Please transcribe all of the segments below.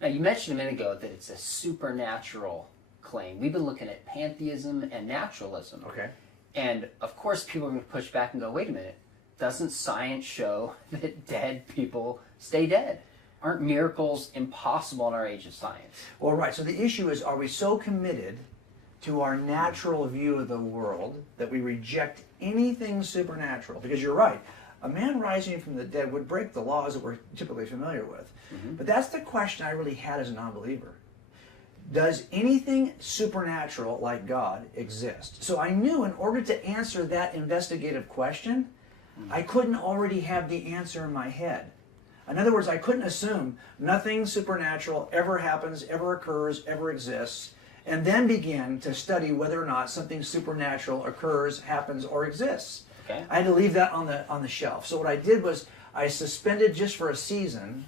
Now, you mentioned a minute ago that it's a supernatural claim. We've been looking at pantheism and naturalism. Okay. And, of course, people are going to push back and go, wait a minute, doesn't science show that dead people stay dead? Aren't miracles impossible in our age of science? Well, right. So the issue is, are we so committed to our natural view of the world that we reject anything supernatural? Because you're right. A man rising from the dead would break the laws that we're typically familiar with. Mm-hmm. But that's the question I really had as a non-believer. Does anything supernatural like God exist? So I knew in order to answer that investigative question, I couldn't already have the answer in my head. In other words, I couldn't assume nothing supernatural ever happens, ever occurs, ever exists, and then begin to study whether or not something supernatural occurs, happens, or exists. Okay. I had to leave that on the shelf. So what I did was I suspended just for a season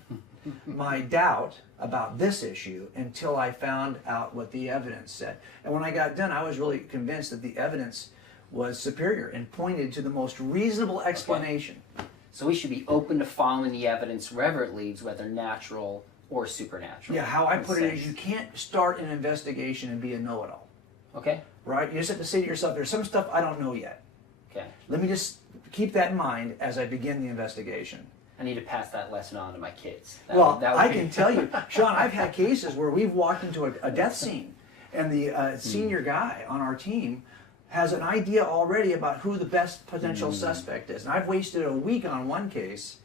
my doubt about this issue until I found out what the evidence said. And when I got done, I was really convinced that the evidence was superior and pointed to the most reasonable explanation. Okay. So we should be open to following the evidence wherever it leads, whether natural or supernatural. Yeah, how I put it is you can't start an investigation and be a know-it-all. Okay. Right? You just have to say to yourself, there's some stuff I don't know yet. Okay. Let me just keep that in mind as I begin the investigation. I need to pass that lesson on to my kids. I can tell you, Sean, I've had cases where we've walked into a death scene and the senior guy on our team has an idea already about who the best potential suspect is. And I've wasted a week on one case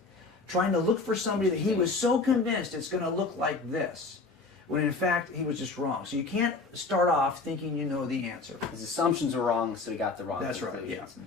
trying to look for somebody that he was so convinced it's going to look like this, when in fact he was just wrong. So you can't start off thinking you know the answer. His assumptions were wrong, so he got the wrong That's right, conclusions. yeah.